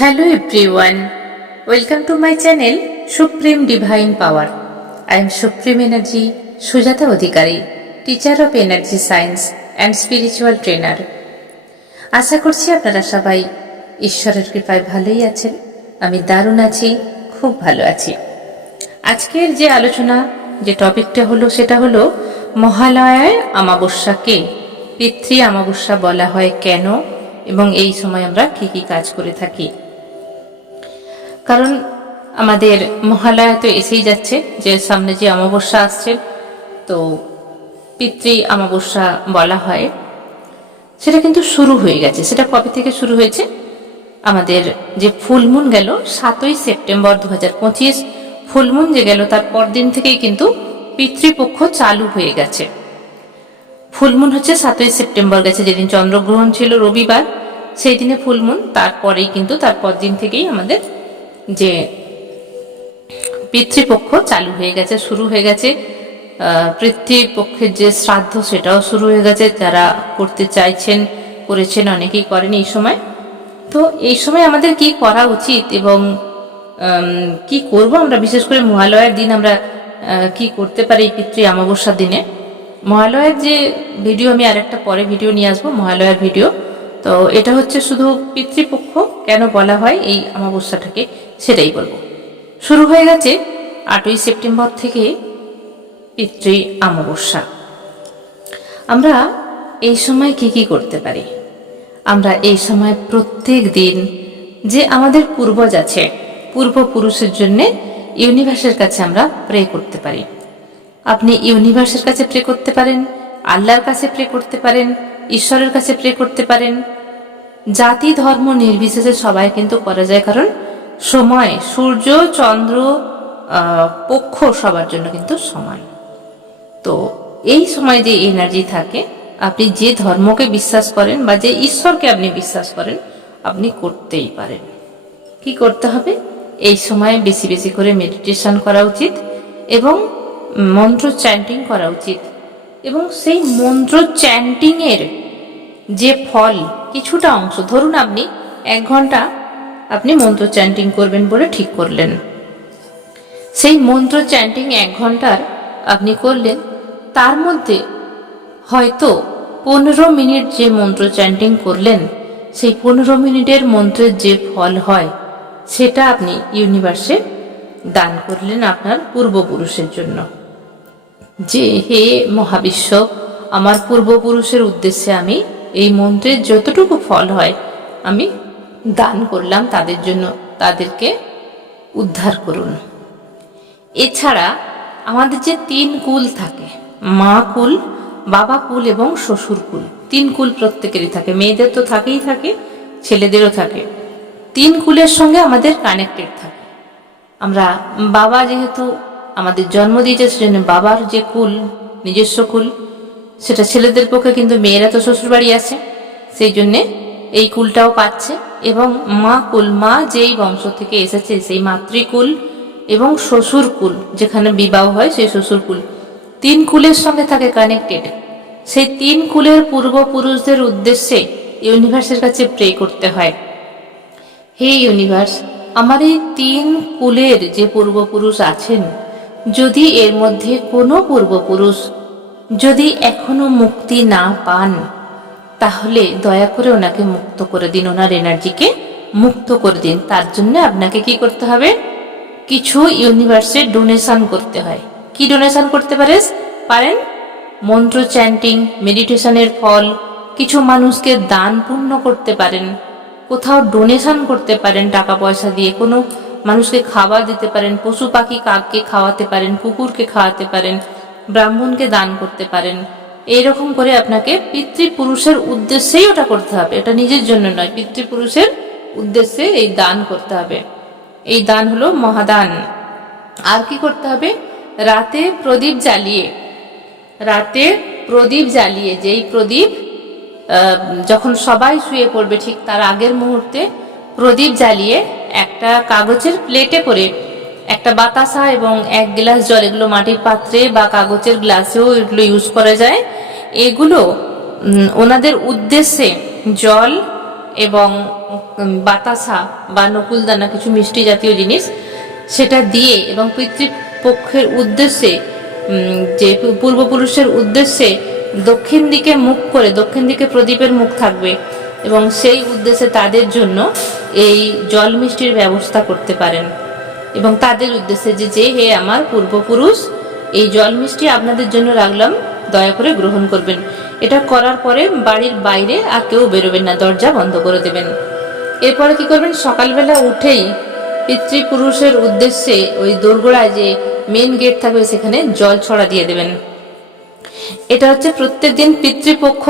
Hello everyone, welcome to my channel Supreme Divine Power. I am Supreme Energy Sujata Adhikari, teacher of Energy Science and Spiritual Trainer. আশা করছি আপনারা সবাই ঈশ্বরের কৃপায় ভালোই আছেন। আমি দারুণ আছি, খুব ভালো আছি। আজকের যে আলোচনা যে টপিকটা হলো সেটা হলো মহালয়ার অমাবস্যাকে পিতৃ অমাবস্যা বলা হয় কেন এবং এই সময় আমরা কি কি কাজ করে থাকি। কারণ আমাদের মহালয়া তো এসেই যাচ্ছে, যে সামনে যে অমাবস্যা আসছে তো পিতৃ অমাবস্যা বলা হয়, সেটা কিন্তু শুরু হয়ে গেছে। সেটা কবে থেকে শুরু হয়েছে? আমাদের যে ফুলমুন গেল 7ই সেপ্টেম্বর 2025, ফুলমুন যে গেল তার পরদিন থেকেই কিন্তু পিতৃপক্ষ চালু হয়ে গেছে। ফুলমুন হচ্ছে 7ই সেপ্টেম্বর গেছে, যেদিন চন্দ্রগ্রহণ ছিল রবিবার, সেই দিনে ফুলমুন। তারপরেই কিন্তু তারপর দিন থেকেই আমাদের যে পিতৃপক্ষ চালু হয়ে গেছে, শুরু হয়ে গেছে। পিতৃপক্ষের যে শ্রাদ্ধ সেটাও শুরু হয়ে গেছে। যারা করতে চাইছেন করেছেন, অনেকেই করেন এই সময়। তো এই সময় আমাদের কি করা উচিত এবং কি করব আমরা, বিশেষ করে মহালয়ার দিন আমরা কি করতে পারি এই পিতৃ অমাবস্যার দিনে। মহালয়ার যে ভিডিও আমি আরেকটা পরে ভিডিও নিয়ে আসবো, মহালয়ার ভিডিও। তো এটা হচ্ছে শুধু পিতৃপক্ষ কেন বলা হয় এই অমাবস্যাটাকে, সেটাই বলবো। শুরু হয়ে গেছে 8ই সেপ্টেম্বর থেকে পিতৃ অমাবস্যা। আমরা এই সময় কি কি করতে পারি? আমরা এই সময় প্রত্যেক দিন যে আমাদের পূর্বজ আছে, পূর্বপুরুষের জন্যে ইউনিভার্সের কাছে আমরা প্রে করতে পারি। আপনি ইউনিভার্সের কাছে প্রে করতে পারেন, আল্লাহর কাছে প্রে করতে পারেন, ঈশ্বরের কাছে প্রে করতে পারেন। জাতি ধর্ম নির্বিশেষে সবাই কিন্তু করা যায়, কারণ সময় সূর্য চন্দ্র পক্ষ সবার জন্য কিন্তু সমান। তো এই সময় যে এনার্জি থাকে, আপনি যে ধর্মকে বিশ্বাস করেন বা যে ঈশ্বরকে আপনি বিশ্বাস করেন, আপনি করতেই পারেন। কি করতে হবে? এই সময় বেশি বেশি করে মেডিটেশন করা উচিত এবং মন্ত্র চ্যান্টিং করা উচিত। এবং সেই মন্ত্র চ্যান্টিংয়ের যে ফল, কিছুটা অংশ, ধরুন আপনি 1 ঘন্টা আপনি মন্ত্র চ্যান্টিং করবেন বলে ঠিক করলেন। সেই মন্ত্র চ্যান্টিং 1 ঘন্টার আপনি করলেন, তার মধ্যে হয়তো 15 মিনিট যে মন্ত্র চ্যান্টিং করলেন, সেই 15 মিনিটের মন্ত্রের যে ফল হয় সেটা আপনি ইউনিভার্সে দান করলেন আপনার পূর্বপুরুষের জন্য। যে হে মহাবিশ্ব, আমার পূর্বপুরুষের উদ্দেশ্যে আমি এই মন্ত্রের যতটুকু ফল হয় আমি দান করলাম তাদের জন্য, তাদেরকে উদ্ধার করুন। এছাড়া আমাদের যে 3 কুল থাকে, মা কুল, বাবা কুল এবং শ্বশুর কুল, 3 কুল প্রত্যেকেরই থাকে। মেয়েদের তো থাকেই থাকে, ছেলেদেরও থাকে। 3 কুলের সঙ্গে আমাদের কানেক্টেড থাকে। আমরা বাবা যেহেতু আমাদের জন্ম দিয়েছে, সেজন্য বাবার যে কুল, নিজস্ব কুল, সেটা ছেলেদের পক্ষে, কিন্তু মেয়েরা তো শ্বশুর বাড়ি আছে, সেই জন্যে এই কুলটাও পাচ্ছে। এবং মা কুল, মা যেই বংশ থেকে এসেছে সেই মাতৃকুল, এবং শ্বশুর কুল যেখানে বিবাহ হয় সেই শ্বশুর কুল, 3 কুলের সঙ্গে থাকে কানেক্টেড। সেই 3 কুলের পূর্বপুরুষদের উদ্দেশ্যে ইউনিভার্সের কাছে প্রে করতে হয়। হে ইউনিভার্স, আমার এই 3 কুলের যে পূর্বপুরুষ আছেন, যদি এর মধ্যে কোনো পূর্বপুরুষ যদি এখনো মুক্তি না পান, তাহলে দয়া করে ওনাকে মুক্ত করে দিন, ওনার এনার্জিকে মুক্ত করে দিন। তার জন্য আপনাকে কি করতে হবে? কিছু ইউনিভার্সে ডোনেশন করতে হয়। কি ডোনেশন করতে পারেন? মন্ত্র চ্যান্টিং, মেডিটেশনের ফল, কিছু মানুষকে দান পুণ্য করতে পারেন, কোথাও ডোনেশন করতে পারেন টাকা পয়সা দিয়ে, কোনো মানুষকে খাবার দিতে পারেন, পশু পাখি কাককে খাওয়াতে পারেন, কুকুরকে খাওয়াতে পারেন, ব্রাহ্মণকে দান করতে পারেন। এইরকম করে আপনাকে পিতৃপুরুষের উদ্দেশ্যেই ওটা করতে হবে, এটা নিজের জন্য নয়, পিতৃপুরুষের উদ্দেশ্যে এই দান করতে হবে। এই দান হলো মহাদান। আর কি করতে হবে? রাতে প্রদীপ জ্বালিয়ে, যেই প্রদীপ যখন সবাই শুয়ে পড়বে ঠিক তার আগের মুহূর্তে প্রদীপ জ্বালিয়ে একটা কাগজের প্লেটে করে একটা বাতাসা এবং 1 গ্লাস জল, এগুলো মাটির পাত্রে বা কাগজের গ্লাসেও এগুলো ইউজ করা যায়, এগুলো ওনাদের উদ্দেশ্যে জল এবং বাতাসা বা নকুলদানা, কিছু মিষ্টি জাতীয় জিনিস, সেটা দিয়ে এবং পিতৃপক্ষের উদ্দেশ্যে, যে পূর্বপুরুষের উদ্দেশ্যে দক্ষিণ দিকে মুখ করে, দক্ষিণ দিকে প্রদীপের মুখ থাকবে, এবং সেই উদ্দেশ্যে তাদের জন্য এই জল মিষ্টির ব্যবস্থা করতে পারেন। এবং তাদের উদ্দেশ্যে যে হে আমার পূর্বপুরুষ, এই জল মিষ্টি আপনাদের জন্য রাখলাম, দয়া করে গ্রহণ করবেন। এটা করার পরে বাড়ির বাইরে আর কেউ বেরোবেন না, দরজা বন্ধ করে দেবেন। এরপরে কি করবেন, সকালবেলা উঠেই পিতৃপুরুষের উদ্দেশ্যে ওই দোরগোড়ায় যে মেন গেট থাকবে সেখানে জল ছড়া দিয়ে দেবেন। এটা হচ্ছে প্রত্যেক দিন পিতৃপক্ষ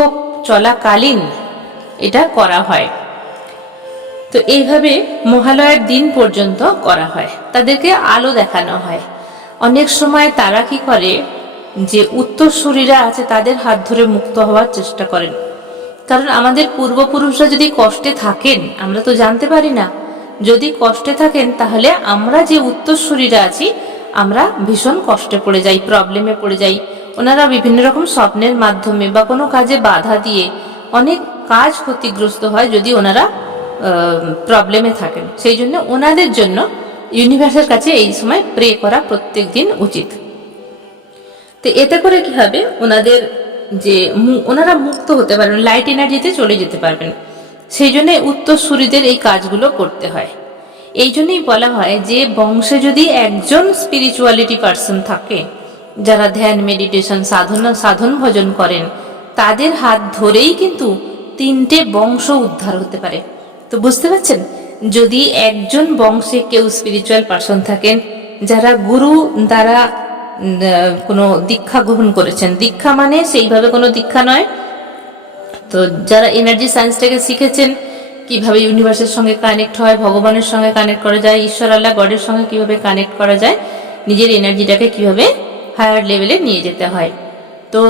চলাকালীন এটা করা হয়। তো এইভাবে মহালয়ার দিন পর্যন্ত করা হয়, তাদেরকে আলো দেখানো হয়। অনেক সময় তারা কি করে, যে উত্তরসূরিরা আছে তাদের হাত ধরে মুক্ত হওয়ার চেষ্টা করেন। কারণ আমাদের পূর্বপুরুষরা যদি কষ্টে থাকেন, আমরা তো জানতে পারি না, যদি কষ্টে থাকেন তাহলে আমরা যে উত্তরসূরিরা আছি আমরা ভীষণ কষ্টে পড়ে যাই, প্রবলেমে পড়ে যাই। ওনারা বিভিন্ন রকম স্বপ্নের মাধ্যমে বা কোনো কাজে বাধা দিয়ে অনেক কাজ ক্ষতিগ্রস্ত হয় যদি ওনারা প্রবলেমে থাকেন। সেই জন্য ওনাদের জন্য ইউনিভার্সের কাছে এই সময় প্রে করা প্রত্যেক দিন উচিত। তো এতে করে কি হবে, ওনাদের যে ওনারা মুক্ত হতে পারবেন, লাইট এনার্জিতে চলে যেতে পারবেন। সেই জন্য উত্তরসূরিদের এই কাজগুলো করতে হয়। এই জন্যই বলা হয় যে বংশে যদি একজন স্পিরিচুয়ালিটি পার্সন থাকে, যারা ধ্যান, মেডিটেশন, সাধন ভজন করেন, তাদের হাত ধরেই কিন্তু 3টে বংশ উদ্ধার হতে পারে। তো বুঝতে পারছেন, যদি একজন বংশে কেউ স্পিরিচুয়াল পার্সন থাকেন, যারা গুরু দ্বারা কোনো দীক্ষা গ্রহণ করেছেন, দীক্ষা মানে সেইভাবে কোনো দীক্ষা নয়, তো যারা এনার্জি সায়েন্সটাকে শিখেছেন, কিভাবে ইউনিভার্সের সঙ্গে কানেক্ট হয়, ভগবানের সঙ্গে কানেক্ট করা যায়, ঈশ্বর আল্লাহ গডের সঙ্গে কিভাবে কানেক্ট করা যায়, নিজের এনার্জিটাকে কিভাবে হায়ার লেভেলে নিয়ে যেতে হয়। তো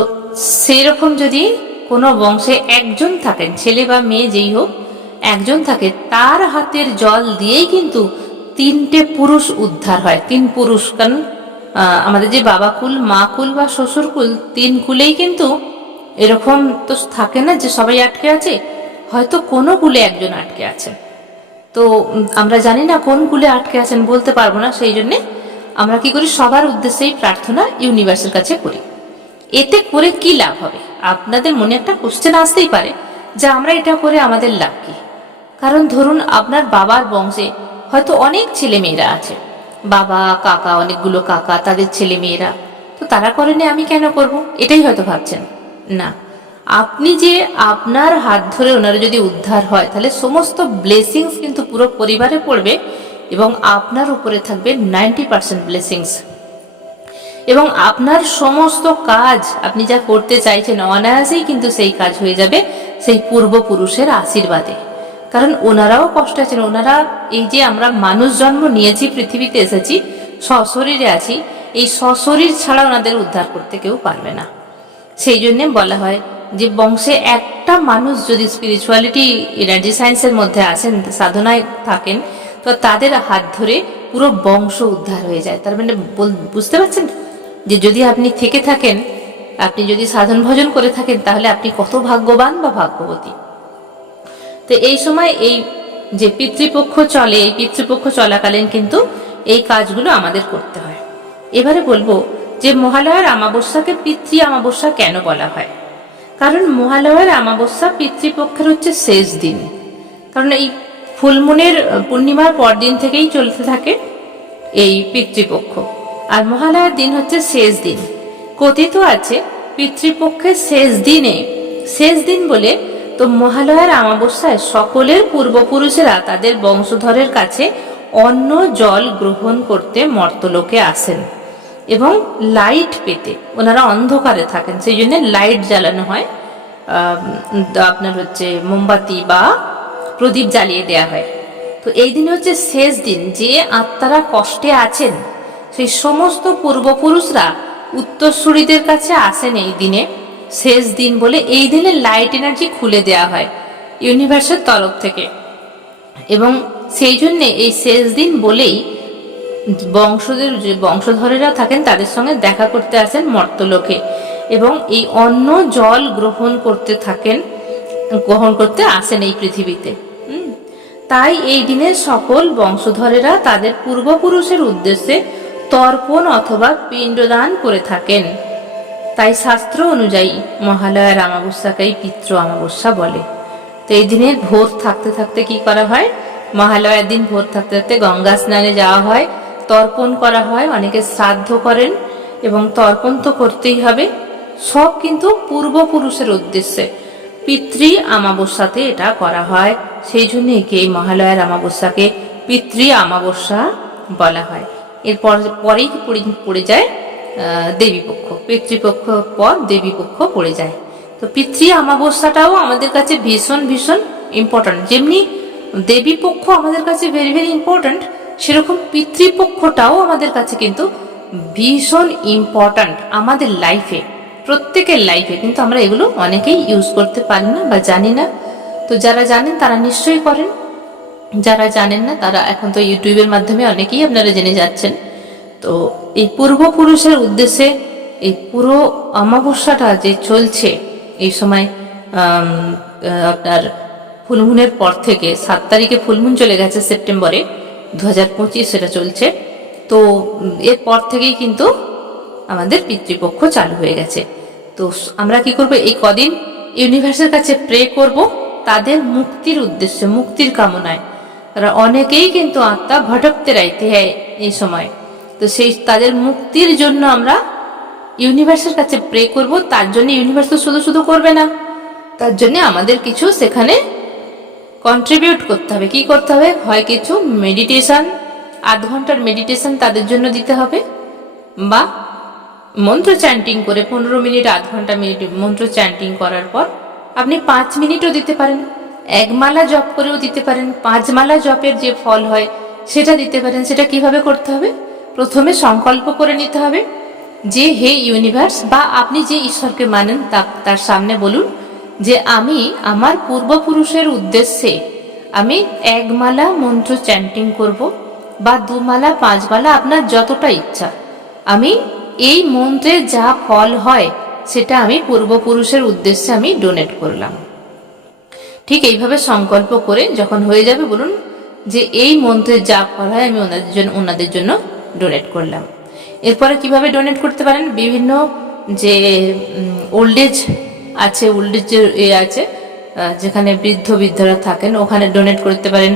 সেরকম যদি কোনো বংশে একজন থাকেন, ছেলে বা মেয়ে যেই হোক, একজন থাকে, তার হাতের জল দিয়েই কিন্তু 3টে পুরুষ উদ্ধার হয়। 3 পুরুষ, কারণ আমাদের যে বাবা কুল, মা কুল বা শ্বশুর কুল, 3 কুলেই কিন্তু এরকম তো থাকে না যে সবাই আটকে আছে, হয়তো কোনো কুলে একজন আটকে আছেন। তো আমরা জানি না কোন কুলে আটকে আছেন, বলতে পারবো না। সেই জন্যে আমরা কি করি, সবার উদ্দেশ্যেই প্রার্থনা ইউনিভার্সের কাছে করি। এতে করে কি লাভ হবে, আপনাদের মনে একটা কোশ্চেন আসতেই পারে যে আমরা এটা করে আমাদের লাভ কি। কারণ ধরুন আপনার বাবার বংশে হয়তো অনেক ছেলে মেয়েরা আছে, বাবা কাকা, অনেকগুলো কাকা, তাদের ছেলে মেয়েরা, তো তারা করেনি, আমি কেন করব, এটাই হয়তো ভাবছেন। না, আপনি যে আপনার হাত ধরে ওনারা যদি উদ্ধার হয়, তাহলে সমস্ত ব্লেসিংস কিন্তু পুরো পরিবারে পড়বে এবং আপনার উপরে থাকবে 90% ব্লেসিংস। এবং আপনার সমস্ত কাজ আপনি যা করতে চাইছেন অনায়াসেই কিন্তু সেই কাজ হয়ে যাবে সেই পূর্বপুরুষের আশীর্বাদে। কারণ ওনারাও কষ্ট আছেন, ওনারা এই যে আমরা মানুষ জন্ম নিয়েছি, পৃথিবীতে এসেছি, সশরীরে আছি, এই সশরীর ছাড়া ওনাদের উদ্ধার করতে কেউ পারবে না। সেই জন্যে বলা হয় যে বংশে একটা মানুষ যদি স্পিরিচুয়ালিটি, এনার্জি সায়েন্সের মধ্যে আসেন, সাধনায় থাকেন, তো তাদের হাত ধরে পুরো বংশ উদ্ধার হয়ে যায়। তার মানে বুঝতে পারছেন যে যদি আপনি থেকে থাকেন, আপনি যদি সাধন ভজন করে থাকেন, তাহলে আপনি কত ভাগ্যবান বা ভাগ্যবতী। তো এই সময় এই যে পিতৃপক্ষ চলে, এই পিতৃপক্ষ চলাকালীন কিন্তু এই কাজগুলো আমাদের করতে হয়। এবারে বলবো যে মহালয়ার অমাবস্যাকে পিতৃ অমাবস্যা কেন বলা হয়। কারণ মহালয়ার অমাবস্যা পিতৃপক্ষের হচ্ছে শেষ দিন। কারণ এই ফুলমুনের পূর্ণিমার পরদিন থেকেই চলতে থাকে এই পিতৃপক্ষ, আর মহালয়ার দিন হচ্ছে শেষ দিন। কথিত আছে পিতৃপক্ষের শেষ দিনে, শেষ দিন বলে, তো মহালয়ার অমাবস্যায় সকলের পূর্বপুরুষেরা তাদের বংশধরের কাছে অন্ন জল গ্রহণ করতে মর্তলোকে আসেন এবং লাইট পেতে, ওনারা অন্ধকারে থাকেন, সেই জন্য লাইট জ্বালানো হয়, আপনার হচ্ছে মোমবাতি বা প্রদীপ জ্বালিয়ে দেয়া হয়। তো এই দিন হচ্ছে শেষ দিন, যে আত্মারা কষ্টে আছেন সেই সমস্ত পূর্বপুরুষরা উত্তরসূরিদের কাছে আসেন এই দিনে, শেষ দিন বলে এই দিনে লাইট এনার্জি খুলে দেয়া হয় ইউনিভার্সের তরফ থেকে। এবং সেই জন্যে এই শেষ দিন বলেই বংশদের যে বংশধরেরা থাকেন তাদের সঙ্গে দেখা করতে আসেন মর্তলোকে এবং এই অন্ন জল গ্রহণ করতে আসেন এই পৃথিবীতে। তাই এই দিনে সকল বংশধরেরা তাদের পূর্বপুরুষের উদ্দেশ্যে তর্পণ অথবা পিণ্ডদান করে থাকেন। তাই শাস্ত্র অনুযায়ী মহালয়ার অমাবস্যাকেই পিতৃ অমাবস্যা বলে। তো এই দিনে ভোর থাকতে থাকতে কি করা হয়, মহালয়ার দিন ভোর থাকতে থাকতে গঙ্গা স্নানে যাওয়া হয়, তর্পণ করা হয়, অনেকে শ্রাদ্ধ করেন এবং তর্পণ তো করতেই হবে। সব কিন্তু পূর্বপুরুষের উদ্দেশ্যে পিতৃ অমাবস্যাতে এটা করা হয়। সেই জন্য একে এই মহালয়ার অমাবস্যাকে পিতৃ অমাবস্যা বলা হয়। এরপর পরেই পড়ে যায় দেবীপক্ষ, পিতৃপক্ষ পর দেবীপক্ষ পড়ে যায়। তো পিতৃ অমাবস্যাটাও আমাদের কাছে ভীষণ ভীষণ ইম্পর্ট্যান্ট। যেমনি দেবীপক্ষ আমাদের কাছে ভেরি ভেরি ইম্পর্ট্যান্ট, সেরকম পিতৃপক্ষটাও আমাদের কাছে কিন্তু ভীষণ ইম্পর্ট্যান্ট আমাদের লাইফে, প্রত্যেকের লাইফে। কিন্তু আমরা এগুলো অনেকেই ইউজ করতে পারি না বা জানি না। তো যারা জানেন তারা নিশ্চয়ই করেন, যারা জানেন না তারা এখন তো ইউটিউবের মাধ্যমে অনেকেই আপনারা জেনে যাচ্ছেন। তো এই পূর্বপুরুষের উদ্দেশ্যে এই পুরো অমাবস্যাটা যে চলছে এই সময়, আপনার ফুলমুনের পর থেকে 7 তারিখে ফুলমুন চলে গেছে সেপ্টেম্বরে 2025, সেটা চলছে। তো এরপর থেকেই কিন্তু আমাদের পিতৃপক্ষ চালু হয়ে গেছে। তো আমরা কি করব, এই কদিন ইউনিভার্সের কাছে প্রে করব তাদের মুক্তির উদ্দেশ্যে, মুক্তির কামনায়। তারা অনেকেই কিন্তু আত্মা ভটকতে রাইতে হয় এই সময়। তো সেই তাদের মুক্তির জন্য আমরা ইউনিভার্সের কাছে প্রে করব। তার জন্য ইউনিভার্স তো শুধু শুধু করবে না, তার জন্য আমাদের কিছু সেখানে কন্ট্রিবিউট করতে হবে। কি করতে হবে, হয় কিছু মেডিটেশন, 8 ঘন্টার মেডিটেশন তাদের জন্য দিতে হবে, বা মন্ত্র চ্যান্টিং করে 15 মিনিট 8 ঘন্টা মন্ত্র চ্যান্টিং করার পর আপনি 5 মিনিটও দিতে পারেন, 1 মালা জপ করেও দিতে পারেন, 5 মালা জপের যে ফল হয় সেটা দিতে পারেন। সেটা কিভাবে করতে হবে, প্রথমে সংকল্প করে নিতে হবে যে হে ইউনিভার্স, বা আপনি যে ঈশ্বরকে মানেন তার সামনে বলুন যে আমি আমার পূর্বপুরুষের উদ্দেশ্যে আমি 1 মালা মন্ত্র চ্যান্টিং করব, বা 2 মালা 5 মালা, আপনার যতটা ইচ্ছা। আমি এই মন্ত্রে যা ফল হয় সেটা আমি পূর্বপুরুষের উদ্দেশ্যে আমি ডোনেট করলাম। ঠিক এইভাবে সংকল্প করে যখন হয়ে যাবে বলুন যে এই মন্ত্রে যা ফল হয় আমি ওনাদের জন্য ডোনেট করলাম। এরপরে কিভাবে ডোনেট করতে পারেন, বিভিন্ন যে ওল্ড এজ আছে, ওল্ড এজ আছে যেখানে বৃদ্ধরা থাকেন ওখানে ডোনেট করতে পারেন,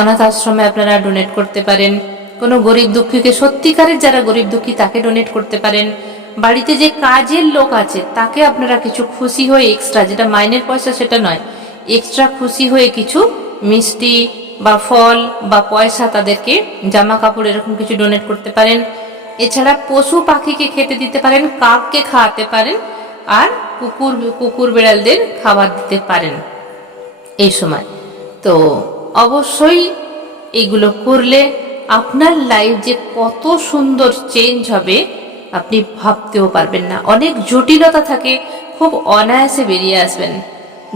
অনাথ আশ্রমে আপনারা ডোনেট করতে পারেন, কোনো গরিব দুঃখীকে, সত্যিকারের যারা গরিব দুঃখী তাকে ডোনেট করতে পারেন, বাড়িতে যে কাজের লোক আছে তাকে আপনারা কিছু খুশি হয়ে এক্সট্রা, যেটা মাইনের পয়সা সেটা নয়, এক্সট্রা খুশি হয়ে কিছু মিষ্টি বা ফল বা পয়সা, তাদেরকে জামা কাপড় এরকম কিছু ডোনেট করতে পারেন। এছাড়া পশু পাখিকে খেতে দিতে পারেন, কাককে খাওয়াতে পারেন, আর কুকুর বিড়ালদের খাবার দিতে পারেন এই সময়। তো অবশ্যই এগুলো করলে আপনার লাইফ যে কত সুন্দর চেঞ্জ হবে আপনি ভাবতেও পারবেন না। অনেক জটিলতা থাকে, খুব অনায়াসে বেরিয়ে আসবেন।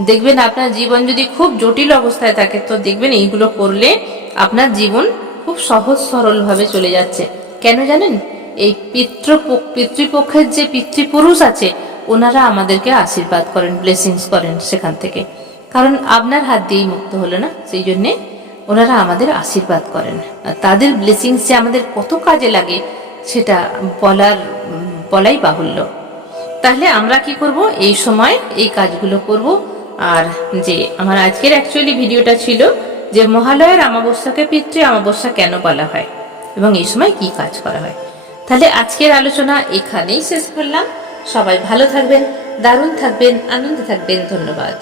দেখবেন আপনার জীবন যদি খুব জটিল অবস্থায় থাকে তো দেখবেন এইগুলো করলে আপনার জীবন খুব সহজ সরলভাবে চলে যাচ্ছে। কেন জানেন, এই পিতৃপক্ষের যে পিতৃপুরুষ আছে ওনারা আমাদেরকে আশীর্বাদ করেন, ব্লেসিংস করেন সেখান থেকে, কারণ আপনার হাত দিয়েই মুক্ত হলো না, সেই জন্যে ওনারা আমাদের আশীর্বাদ করেন। তাদের ব্লেসিংস যে আমাদের কত কাজে লাগে সেটা বলাই বাহুল্য। তাহলে আমরা কি করব, এই সময় এই কাজগুলো করব। আর যে আমার আজকের অ্যাকচুয়ালি ভিডিওটা ছিল যে মহালয়ার অমাবস্যাকে পিতৃ অমাবস্যা কেন বলা হয় এবং এই সময় কি কাজ করা হয়। তাহলে আজকের আলোচনা এখানেই শেষ করলাম। সবাই ভালো থাকবেন, দারুণ থাকবেন, আনন্দে থাকবেন। ধন্যবাদ।